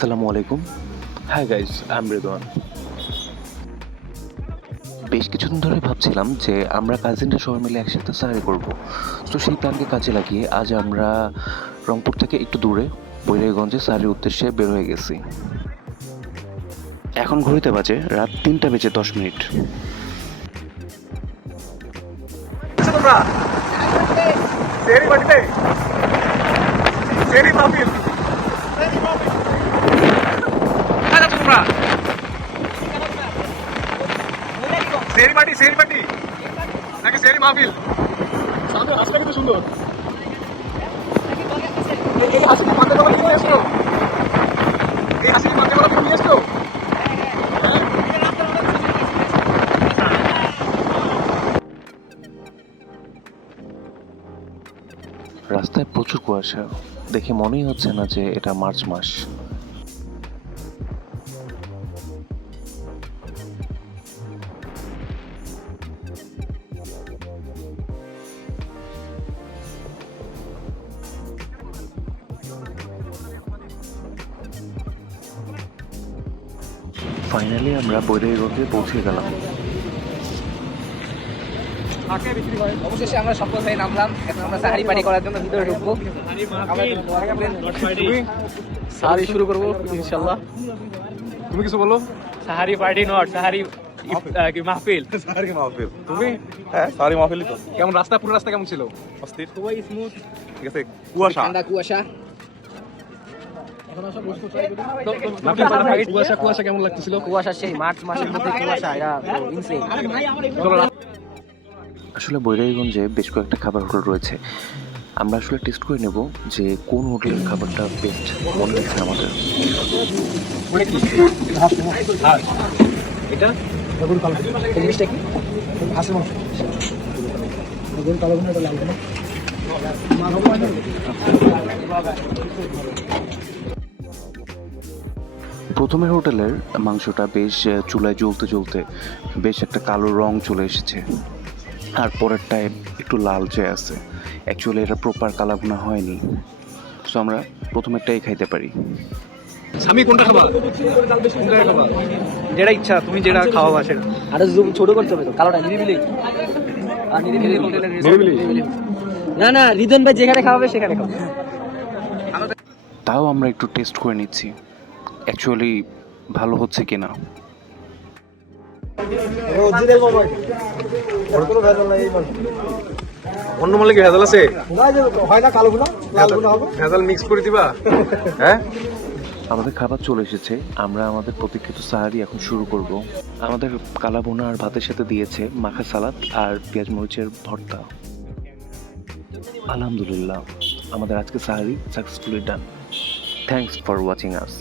আসসালামু আলাইকুম। Hi guys, I am Ridwan. বেশ কিছুদিন ধরে ভাবছিলাম যে আমরা কাজিনরা সবাই মিলে একসাথে সাহারি করব। তো সেই প্ল্যানকে কাজে লাগিয়ে আজ আমরা রংপুর থেকে একটু দূরে বৈরাগীগঞ্জে সাহারির উদ্দেশ্যে বের হয়ে গেছি। এখন ঘড়িতে বাজে রাত 3:10। তোমরা সেরি বাড়িতে সেরি মাহফিল তোমরা সেরি পার্টি নাকি সেরি মাহফিল? সামনে রাস্তা কিন্তু সুন্দর। এই হাসি কি মাথায় গলা নিয়ে আসছো? এই হাসি কি মাথায় গলা নিয়ে আসছো? রাস্তায় প্রচুর কুয়াশা, দেখে মনেই হচ্ছে না যে এটা মার্চ মাস। ফাইনালি আমরা বৈরাগীগঞ্জে পৌঁছে গেলাম। অবশেষে আমরা সফল হয়ে নামলাম। এখন আমরা সাহারি পার্টি করার জন্য ভিতরে ঢুকবো। সাহারি শুরু করবো ইনশাল্লাহ। তুমি কিছু বলো। সাহারি পার্টি নট সাহারি কি মাহফিল। সাহারি মাহফিল। তুমি? হ্যাঁ, সাহারি মাহফিলই তো। কেমন রাস্তা, পুরো রাস্তা কেমন ছিল? অস্থির, খুবই স্মুথ। ঠিক আছে। কুয়াশা, ঠান্ডা কুয়াশা। কুয়াশা কেমন লাগতেছিল? কুয়াশা সেই মার্চ মাসের মধ্যে কুয়াশা, এটা ইনসেন। আসলে বৈরাগীগঞ্জে বেশ কয়েকটা খাবার হোটেল রয়েছে। আমরা আসলে টেস্ট করে নেব যে কোন হোটেলের খাবারটা বেস্ট মনে হচ্ছে আমাদের। এটা এই জিনিসটা কি? হাসি মাংস। প্রথমের হোটেলের মাংসটা বেশ চুলায় জ্বলতে জ্বলতে বেশ একটা কালো রং চলে এসেছে, আর পরেরটায় একটু লালচে আছে। অ্যাকচুয়ালি এটা প্রপার কালাভুনা হয়নি, সো আমরা প্রথমেরটাই খাইতে পারি। স্বামী কোনটা খাবা? যেটা ইচ্ছা তুমি যেটা খাওয়া সেটা। আরে জুম ছোট করতে হবে তো, কালোটা নিরিবিলি। আর নিরিবিলি হোটেলের নিরিবিলি। না না, রিদন ভাই যেখানে খাওয়াবে সেখানে খাবো। তাও আমরা একটু টেস্ট করে নিচ্ছি অ্যাকচুয়ালি ভালো হচ্ছে কিনা। অন্য মালে কি ভেজাল আছে? হয় না কালো গুলো, লাল গুলো হবে। ভেজাল মিক্স করে দিবা? হ্যাঁ, আমাদের খাবার চলে এসেছে। আমরা আমাদের প্রতীক্ষিত সাহারি এখন শুরু করব। আমাদের কালা ভুনা আর ভাতের সাথে দিয়েছে মাখা সালাদ আর পেঁয়াজ মরিচের ভর্তা। আলহামদুলিল্লাহ, আমাদের আজকে sehri successfully done. Thanks for watching us.